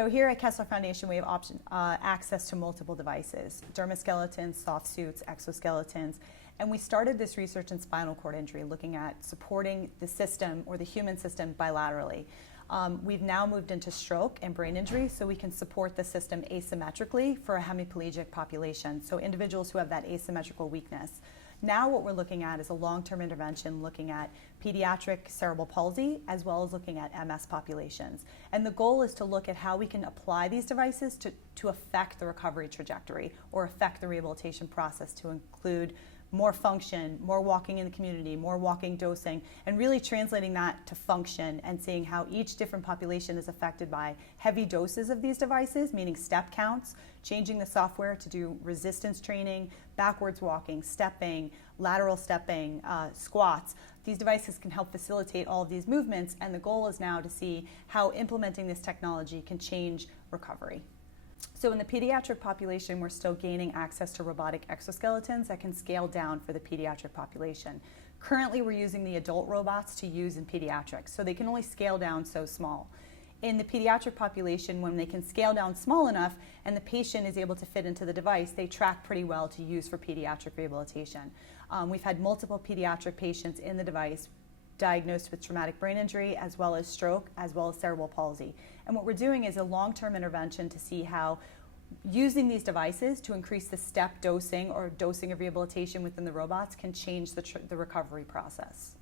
So here at Kessler Foundation, we have access to multiple devices: dermaskeletons, soft suits, exoskeletons. And we started this research in spinal cord injury, looking at supporting the system, or the human system, bilaterally. We've now moved into stroke and brain injury, so we can support the system asymmetrically for a hemiplegic population, so individuals who have that asymmetrical weakness. Now what we're looking at is a long-term intervention looking at pediatric cerebral palsy, as well as looking at MS populations. And the goal is to look at how we can apply these devices to affect the recovery trajectory, or affect the rehabilitation process, to include more function, more walking in the community, more walking dosing, and really translating that to function and seeing how each different population is affected by heavy doses of these devices, meaning step counts, changing the software to do resistance training, backwards walking, stepping, lateral stepping, squats. These devices can help facilitate all of these movements, and the goal is now to see how implementing this technology can change recovery. So in the pediatric population, we're still gaining access to robotic exoskeletons that can scale down for the pediatric population. Currently, we're using the adult robots to use in pediatrics, so they can only scale down so small. In the pediatric population, when they can scale down small enough and the patient is able to fit into the device, they track pretty well to use for pediatric rehabilitation. We've had multiple pediatric patients in the device diagnosed with traumatic brain injury, as well as stroke, as well as cerebral palsy. And what we're doing is a long-term intervention to see how using these devices to increase the step dosing or dosing of rehabilitation within the robots can change the recovery process.